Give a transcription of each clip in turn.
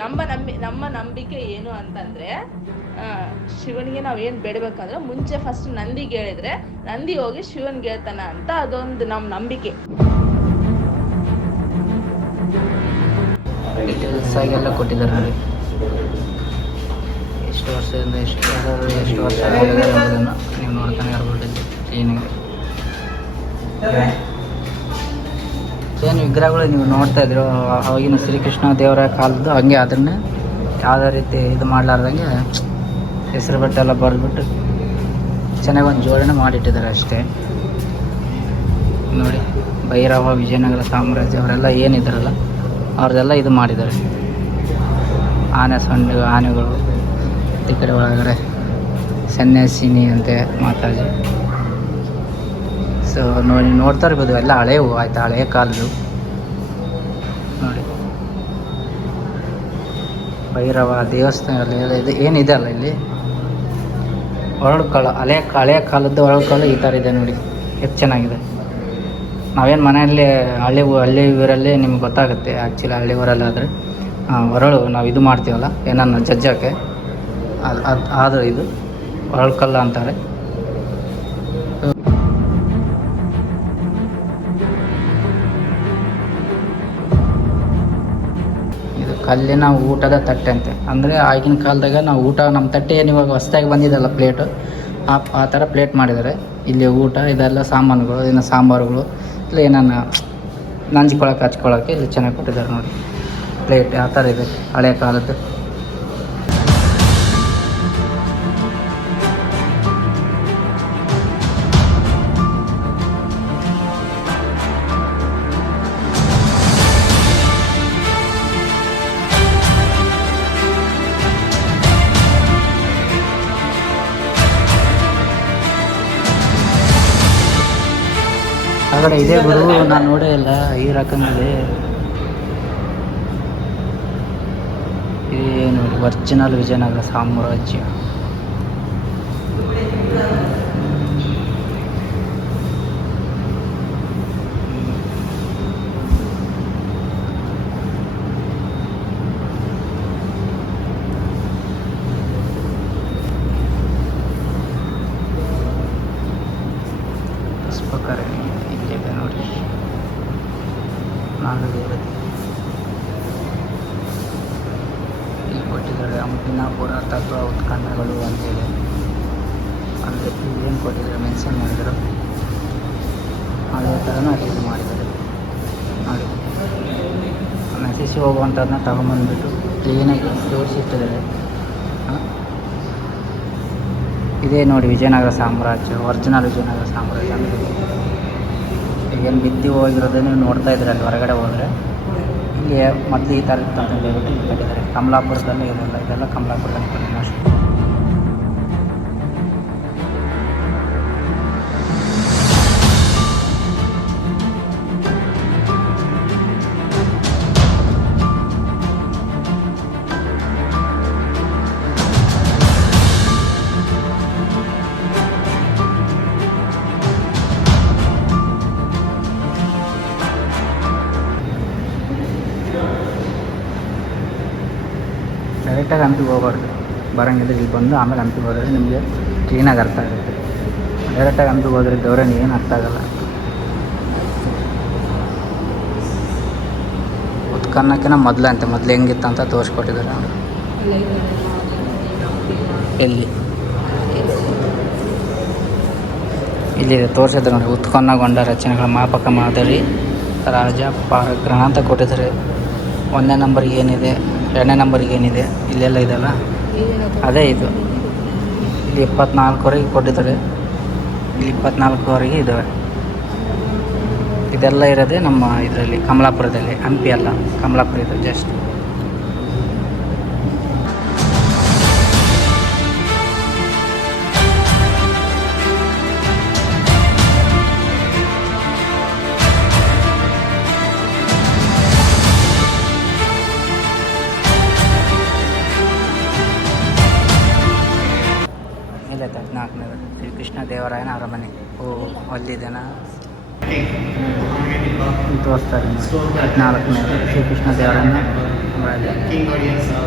ನಮ್ಮ ನಂಬಿ, ನಮ್ಮ ನಂಬಿಕೆ ಏನು ಅಂತಂದ್ರೆ ಶಿವನಿಗೆ ನಾವು ಏನು ಬೇಡಬೇಕಂದ್ರೆ ಮುಂಚೆ ಫಸ್ಟ್ ನಂದಿಗೆ ಹೇಳಿದ್ರೆ, ನಂದಿ ಹೋಗಿ ಶಿವನ್ಗೆ ಹೇಳ್ತಾನ ಅಂತ ಅದೊಂದು ನಮ್ಮ ನಂಬಿಕೆ. ಆಗಿ ಎಲ್ಲ ಕೊಟ್ಟಿದ್ದಾರೆ ಎಷ್ಟು ವರ್ಷದಿಂದ ಎಷ್ಟು ಎಷ್ಟು ವರ್ಷ ನೀವು ನೋಡ್ತಾನೆ ಇರ್ಬೋದು. ಏನು ವಿಗ್ರಹಗಳು ನೀವು ನೋಡ್ತಾ ಇದ್ರು ಅವಾಗಿನ ಶ್ರೀಕೃಷ್ಣ ದೇವರ ಕಾಲದ್ದು ಹಂಗೆ ಅದನ್ನೇ ಯಾವುದೇ ರೀತಿ ಇದು ಮಾಡಲಾರ್ದಂಗೆ ಹೆಸರು ಬಟ್ಟೆ ಎಲ್ಲ ಬರೆದ್ಬಿಟ್ಟು ಚೆನ್ನಾಗಿ ಒಂದು ಜೋಡಣೆ ಮಾಡಿಟ್ಟಿದ್ದಾರೆ ಅಷ್ಟೇ. ನೋಡಿ, ಭೈರವ, ವಿಜಯನಗರ ಸಾಮ್ರಾಜ್ಯ ಅವರೆಲ್ಲ ಏನಿದ್ದಾರಲ್ಲ ಅವ್ರದೆಲ್ಲ ಇದು ಮಾಡಿದ್ದಾರೆ. ಆನೆ ಸೊಂಡು, ಆನೆಗಳು ಈ ಕಡೆ ಒಳಗಡೆ ಸನ್ಯಾಸಿನಿ ಅಂತೆ ಮಾತಾಜಿ ಸೊ ನೋಡಿ, ನೋಡ್ತಾ ಇರ್ಬೋದು. ಎಲ್ಲ ಹಳೆವು ಆಯ್ತಾ? ಹಳೆಯ ಕಾಲದ್ದು. ನೋಡಿ. ಭೈರವ ದೇವಸ್ಥಾನ ಇದು. ಏನಿದೆ ಅಲ್ಲ ಇಲ್ಲಿ? ಕಾಲ ಹಳೆಯ ಹಳೆಯ ಕಾಲದ್ದು ಒಳಕಾಳು ಈ ಥರ ಇದೆ ನೋಡಿ. ಎಷ್ಟು ಚೆನ್ನಾಗಿದೆ. ನಾವೇನು ಮನೆಯಲ್ಲಿ ಹಳ್ಳಿ ಹಳ್ಳಿ ಊರಲ್ಲಿ ನಿಮ್ಗೆ ಗೊತ್ತಾಗುತ್ತೆ. ಆ್ಯಕ್ಚುಲಿ ಹಳ್ಳಿ ಊರಲ್ಲಿ ಆದರೆ. ಹೊರಳು ನಾವು ಇದು ಮಾಡ್ತೀವಲ್ಲ, ಏನನ್ನ ಜಜ್ಜೋಕ್ಕೆ ಅದು ಅದು, ಆದರೂ ಇದು ಹೊರಳ್ಕಲ್ಲ ಅಂತಾರೆ. ಇದು ಕಲ್ಲಿನ ಊಟದ ತಟ್ಟೆ ಅಂತೆ ಅಂದರೆ ಆಗಿನ ಕಾಲದಾಗ ನಾವು ಊಟ ನಮ್ಮ ತಟ್ಟೆ ಏನು ಇವಾಗ ಹೊಸ್ದಾಗಿ ಬಂದಿದ್ದಲ್ಲ ಪ್ಲೇಟು ಆ ಆ ಥರ ಪ್ಲೇಟ್ ಮಾಡಿದ್ದಾರೆ. ಇಲ್ಲಿ ಊಟ, ಇದೆಲ್ಲ ಸಾಮಾನುಗಳು, ಇನ್ನು ಸಾಂಬಾರುಗಳು, ಇಲ್ಲ ಏನನ್ನ ನಂಚ್ಕೊಳಕ್ಕೆ ಹಚ್ಕೊಳಕ್ಕೆ ಇಲ್ಲಿ ಚೆನ್ನಾಗಿ ಕೊಟ್ಟಿದ್ದಾರೆ ನೋಡಿ. ಪ್ಲೇಟ್ ಆ ಥರ ಇದೆ ಹಳೆಯ ಕಾಲದ್ದು. ಕಡೆ ಇದೆ ಗುರು ನಾನು ನೋಡೇ ಇಲ್ಲ ಈ ರಕಮಲ್ಲಿ ಏನು ಒರ್ಜಿನಲ್ ವಿಜಯನಗರ ಸಾಮ್ರಾಜ್ಯ ಪುಷ್ಪಕರಣಿ ಇಲ್ಲಿದೆ ನೋಡಿ ನಾಗದೇವತೆ ಇಲ್ಲಿ ಕೊಟ್ಟಿದ್ದಾರೆ ಹಂಪಿನಾಪುರ ತತ್ವ ಉತ್ಖನ್ನಗಳು ಅಂತೇಳಿ. ಅಂದರೆ ಏನು ಕೊಟ್ಟಿದ್ದಾರೆ? ಮೆನ್ಷನ್ ಮಾಡಿದರು? ಅದೇ ಥರನೂ ಇದು ಮಾಡಿದ್ದಾರೆ. ನೋಡಿ. ಮೆಸೇಜ್ ಹೋಗುವಂಥದ್ದನ್ನ ತಗೊಂಬಂದ್ಬಿಟ್ಟು ಕ್ಲೀನಾಗಿ ಜೋಡಿಸಿಟ್ಟಿದ್ದಾರೆ ಇದೇ ನೋಡಿ ವಿಜಯನಗರ ಸಾಮ್ರಾಜ್ಯ ಒರಿಜಿನಲ್ ವಿಜಯನಗರ ಸಾಮ್ರಾಜ್ಯ. ಅಂತ ಈಗೇನು ಬಿದ್ದು ಹೋಗಿರೋದನ್ನ ನೀವು ನೋಡ್ತಾ ಇದ್ದೀರ ಅಲ್ಲಿ ಹೊರಗಡೆ ಹೋದರೆ. ಇಲ್ಲಿ ಮೊದಲು ಈ ಥರ ಇತ್ತು ಅಂತ ಹೇಳ್ಬಿಟ್ಟು ಕಮಲಾಪುರದಲ್ಲಿ ಇದೆಲ್ಲ ಇದೆಲ್ಲ ಕಮಲಾಪುರದಲ್ಲಿ ಅಷ್ಟೇ. ಡೈರೆಕ್ಟಾಗಿ ಹಂಪಿಗೆ ಹೋಗ್ಬಾರ್ದು. ಬರೋಂಗಿಲ್ಲ, ಇಲ್ಲಿ ಬಂದು ಆಮೇಲೆ ಹಂಪಿಗೆ ಹೋದರೆ ನಿಮಗೆ ಕ್ಲೀನಾಗಿ ಅರ್ಥ ಆಗುತ್ತೆ. ಡೈರೆಕ್ಟಾಗಿ ಹಂಪಿಗೆ ಹೋದರೆ ಗೌರವನ ಏನು ಅರ್ಥ ಆಗಲ್ಲ. ಉತ್ಕನ್ನಕ್ಕಿನ ಮೊದಲಂತೆ ಅಂತೆ, ಮೊದಲು ಹೆಂಗಿತ್ತು ಅಂತ ತೋರಿಸ್ಕೊಟ್ಟಿದ್ದಾರೆ ಎಲ್ಲಿ? ಇಲ್ಲಿ ತೋರಿಸಿದ್ರು ನೋಡಿ ಉತ್ಕನ್ನಗೊಂಡ ರಚನೆಗಳ ಮಾಪಕ ಮಾದರಿ ರಾಜ ಪಾರಗ್ರಹ ಅಂತ ಕೊಟ್ಟಿದ್ದಾರೆ. ಒಂದನೇ ನಂಬರ್ ಏನಿದೆ? ಎರಡನೇ ನಂಬರ್ಗೆ ಏನಿದೆ? ಇಲ್ಲೆಲ್ಲ ಇದೆಲ್ಲ ಅದೇ ಇದು. ಇಲ್ಲಿ ಇಪ್ಪತ್ನಾಲ್ಕುವರೆಗೆ ಕೊಟ್ಟಿದ್ದಾರೆ. ಇಲ್ಲಿ ಇಪ್ಪತ್ನಾಲ್ಕುವರೆಗೆ ಇದ್ದಾವೆ. ಇದೆಲ್ಲ ಇರೋದೇ ನಮ್ಮ ಇದರಲ್ಲಿ ಕಮಲಾಪುರದಲ್ಲಿ, ಹಂಪಿ ಅಲ್ಲ, ಕಮಲಾಪುರ ಇದೆ ಜಸ್ಟ್ ಇಲ್ಲ ಹದಿನಾಲ್ಕನೇದು ಶ್ರೀಕೃಷ್ಣ ದೇವರಾಯನ ಅರಮನೆ. ಓ ಅಲ್ಲಿದೆನಾ? ಇಲ್ಲಿ ತೋರಿಸ್ತಾರೆ ನೋಡಿ ಹದಿನಾಲ್ಕನೇದು ಶ್ರೀಕೃಷ್ಣ ದೇವರಾಯನ ಸಾಮ್ರಾಜ್ಯ King audience. Uh,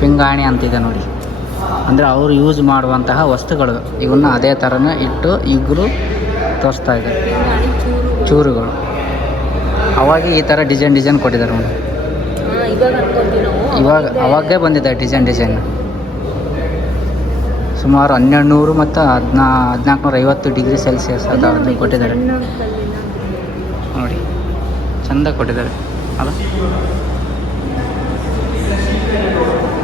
ಪಿಂಗಾಣಿ ಅಂತಿದೆ ನೋಡಿ. ಅಂದರೆ ಅವರು ಯೂಸ್ ಮಾಡುವಂತಹ ವಸ್ತುಗಳು. ಇವನ್ನ ಅದೇ ಥರನೇ ಇಟ್ಟು ಈಗಲೂ ತೋರಿಸ್ತಾ ಇದ್ದಾರೆ. ಚೂರುಗಳು. ಅವಾಗ ಈ ಥರ ಡಿಸೈನ್ ಡಿಸೈನ್ ಕೊಟ್ಟಿದ್ದಾರೆ ಅವನು ಇವಾಗ ಅವಾಗೇ ಬಂದಿದೆ ಡಿಸೈನ್ ಡಿಸೈನ್ ಸುಮಾರು ಹನ್ನೆರಡು ನೂರು ಮತ್ತು ಹದಿನಾ ಹದಿನಾಲ್ಕುನೂರ ಐವತ್ತು ಡಿಗ್ರಿ ಸೆಲ್ಸಿಯಸ್ ಅದು ಅದು ಕೊಟ್ಟಿದ್ದಾರೆ. ನೋಡಿ ಚಂದ ಕೊಟ್ಟಿದ್ದಾರೆ. ಅಲ್ಲ?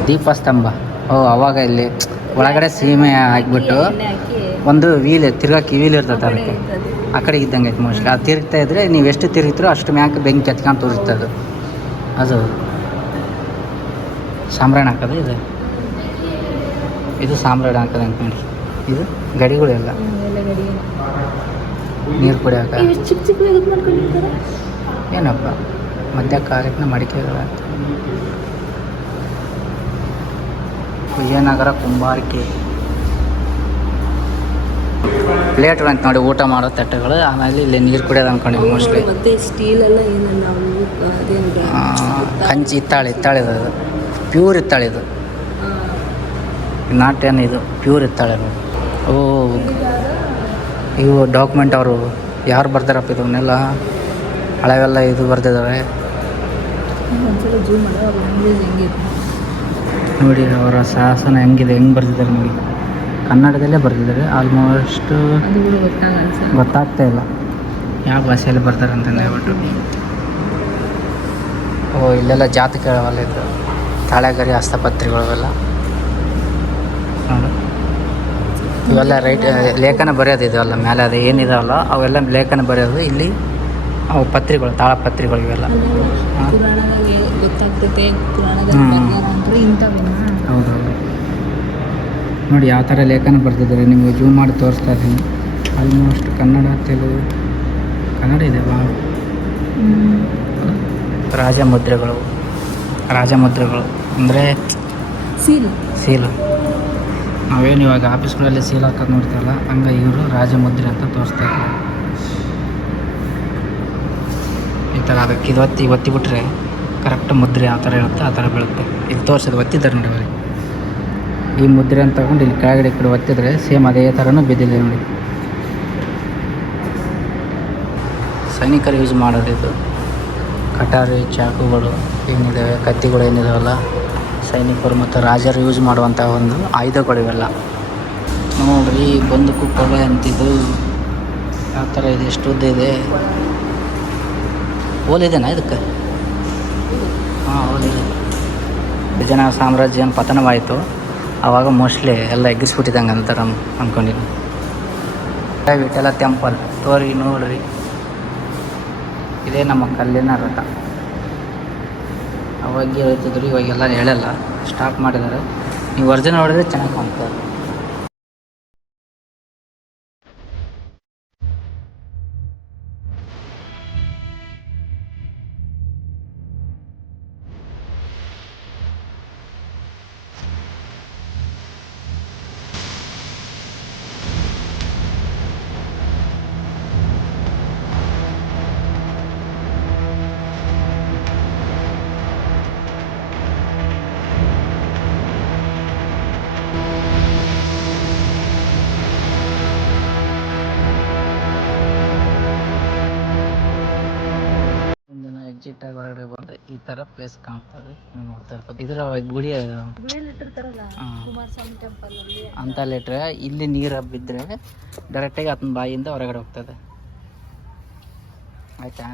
ದೀಪಸ್ತಂಭ. ಓ ಅವಾಗ ಇಲ್ಲಿ ಒಳಗಡೆ ಸೀಮೆ ಹಾಕ್ಬಿಟ್ಟು ಒಂದು ವೀಲ್ ತಿರ್ಗಕ್ಕೆ ವೀಲ್ ಇರ್ತದೆ ಅದಕ್ಕೆ. ಆ ಕಡೆ ಇದ್ದಂಗೆ ಐತೆ ಮೋಸ್ಟ್ಲಿ. ಅದು ತಿರುಗ್ತಾ ಇದ್ರೆ ನೀವು ಎಷ್ಟು ತಿರುಗ್ತೀರೋ ಅಷ್ಟು ಮ್ಯಾಕೆ ಬೆಂಕಿ ಹತ್ಕೊಂಡು ತೋರಿಸ್ತದೆ ಅದು ಅದು ಸಾಂಬ್ರಾಣಿ ಹಾಕೋದು ಇದು? ಇದು ಸಾಂಬ್ರಾಣಿ ಹಾಕೋದು ಅಂತ ನೋಡಿ. ಇದು ಗಡಿಗಳೆಲ್ಲ. ನೀರು ಕುಡಿಯೋಕೆ ಏನಪ್ಪ? ಮಧ್ಯ ಕಾರ್ಯಕ್ರಮ ಮಡಿಕೆಗಳ ವಿಜಯನಗರ ಕುಂಬಾರಿಕೆ. ಪ್ಲೇಟ್ಗಳು ಅಂತ ನೋಡಿ ಊಟ ಮಾಡೋ ತಟ್ಟೆಗಳು ಆಮೇಲೆ ಇಲ್ಲಿ ನೀರು ಕುಡಿಯೋದು ಅನ್ಕೊಂಡಿವಿ ಮೋಸ್ಟ್ಲಿ ಮತ್ತೆ ಸ್ಟೀಲ್ ಎಲ್ಲ ಏನಲ್ಲ ನಾವು ಕಂಚಿ ಇತ್ತಾಳೆ ಇತ್ತಾಳಿದು ಅದು. ಪ್ಯೂರ್ ಇತ್ತಾಳಿದು ನಾಟ್ ಏನು ಇದು ಪ್ಯೂರ್ ಇತ್ತಾಳೆ. ಓ ಇವು ಡಾಕ್ಯುಮೆಂಟ್ ಅವರು ಯಾರು ಬರ್ತಾರಪ್ಪ ಇದನ್ನೆಲ್ಲ ಹಳೆವೆಲ್ಲ ಇದು ಬರ್ತಿದ್ದಾರೆ ಒಂದ್ಸಲ ಜೂಮ್ ಮಾಡಿ ಅವ್ರ ಲ್ಯಾಂಗ್ವೇಜ್ ಹೆಂಗಿದೆ ನೋಡಿ ಅವರ ಸಾಹಸನ ಹೆಂಗಿದೆ ಹೆಂಗೆ ಬರ್ತಿದ್ದಾರೆ ನೋಡಿ. ಕನ್ನಡದಲ್ಲೇ ಬರ್ತಿದ್ದಾರೆ ಆಲ್ಮೋಸ್ಟ್ ಗೊತ್ತಾಗ್ತಾ ಇಲ್ಲ. ಯಾವ ಭಾಷೆಯಲ್ಲಿ ಬರ್ತಾರೆ ಅಂತ ಹೇಳ್ಬಿಟ್ಟು. ಓ ಇಲ್ಲೆಲ್ಲ ಜಾತಿ ಕೇಳವಲ್ಲ ಇದು. ತಾಳೆಗರಿ ಹಸ್ತಪತ್ರಿಗಳು ಇವೆಲ್ಲ ನೋಡು ಇವೆಲ್ಲ ರೈಟ್ ಲೇಖನ ಬರೆಯೋದು ಇದೆಲ್ಲ ಮೇಲೆ ಅದು ಏನಿದಾವಲ್ಲ ಅವೆಲ್ಲ ಲೇಖನ ಬರೆಯೋದು ಇಲ್ಲಿ ಅವು ಪತ್ರಿಗಳು ತಾಳಪತ್ರಿಗಳು ಇವೆಲ್ಲ. ಹೌದೌದು. ನೋಡಿ ಯಾವ ಥರ ಲೇಖನ ಬರ್ತಿದ್ದಾರೆ ನಿಮಗೆ ಜೂಮ್ ಮಾಡಿ ತೋರಿಸ್ತಾ ಇದ್ದೀನಿ. ಆಲ್ಮೋಸ್ಟ್ ಕನ್ನಡ ತೆಲುಗು ಕನ್ನಡ ಇದೆ ಬಾ. ರಾಜಮುದ್ರೆಗಳು ರಾಜಮುದ್ರೆಗಳು. ಅಂದರೆ ಸೀಲ್. ಸೀಲು. ನಾವೇನು ಇವಾಗ ಆಫೀಸ್ಗಳಲ್ಲಿ ಸೀಲ್ ಹಾಕೋದು ನೋಡ್ತಾರಲ್ಲ ಹಂಗೆ ಇವರು ರಾಜಮುದ್ರೆ ಅಂತ ತೋರಿಸ್ತಾ ಇದ್ದಾರೆ. ಈ ಥರ ಅದಕ್ಕೆ ಇವತ್ತು ಇವತ್ತಿ ಬಿಟ್ರೆ ಕರೆಕ್ಟ್ ಮುದ್ರೆ ಆ ಥರ ಇರುತ್ತೆ, ಆ ಥರ ಬೀಳುತ್ತೆ. ಇದು ತೋರಿಸೋದು ಒತ್ತಿದ್ದಾರೆ ನೋಡಿ ಅವ್ರಿಗೆ ಈ ಮುದ್ರೆ ಅಂತ ತಗೊಂಡು ಇಲ್ಲಿ ಕೆಳಗಡೆ ಕಡೆ ಒತ್ತಿದ್ರೆ ಸೇಮ್ ಅದೇ ಥರನೂ ಬಿದ್ದಿದೆ ನೋಡಿ. ಸೈನಿಕರು ಯೂಸ್ ಮಾಡೋದು ಇದು. ಕಟಾರಿ, ಚಾಕುಗಳು ಏನಿದ್ದಾವೆ ಕತ್ತಿಗಳು ಏನಿದಾವಲ್ಲ, ಸೈನಿಕರು ಮತ್ತು ರಾಜರು ಯೂಸ್ ಮಾಡುವಂಥ ಒಂದು ಆಯುಧಗಳು ಇವೆಲ್ಲ ನೋಡ್ರಿ ಬಂದೂಕು ಕೊಲೆ ಅಂತಿದ್ದು ಯಾವ ಥರ ಇದೆ ಎಷ್ಟು ಉದ್ದ ಇದೆ ಓಲಿದೆನಾ ಇದಕ್ಕೆ? ಹಾಂ, ಹೌದು. ಸಾಮ್ರಾಜ್ಯ ಏನು ಪತನವಾಯಿತು ಆವಾಗ ಮೋಸ್ಟ್ಲಿ ಎಲ್ಲ ಎಗ್ಗಿಸ್ಬಿಟ್ಟಿದಂಗೆ ಅಂತಾರೆ ಅನ್ ಅಂದ್ಕೊಂಡಿನಿ ವಿಠಲ ಟೆಂಪಲ್ ತೋರಿ ನೋಡ್ರಿ ಇದೇ ನಮ್ಮ ಕಲ್ಲಿನ ರಥ. ಅವಾಗ ಹೇಳ್ತಿದ್ರು, ಇವಾಗೆಲ್ಲ ಹೇಳಲ್ಲ ಸ್ಟಾಪ್ ಮಾಡಿದ್ದಾರೆ. ನೀವು ವರ್ಜನ್ ನೋಡಿದ್ರೆ ಚೆನ್ನಾಗಿ ಕಾಣ್ತದೆ. ಆಗಿ ಹೊರಗಡೆ ಬಂದ್ರೆ ಈ ತರ ಪ್ಲೇಸ್ ಕಾಣ್ತದೆ. ನೋಡ್ತಾ ಇರ್ಬೋದು. ಇದರ ಗುಡಿ ಅಂತ ಲೆಟ್ರೆ. ಇಲ್ಲಿ ನೀರು ಹಬ್ಬಿದ್ರೆ ಡೈರೆಕ್ಟಾಗಿ ಆತನ ಬಾಯಿಯಿಂದ ಹೊರಗಡೆ ಹೋಗ್ತದೆ. ಆಯಿತಾ?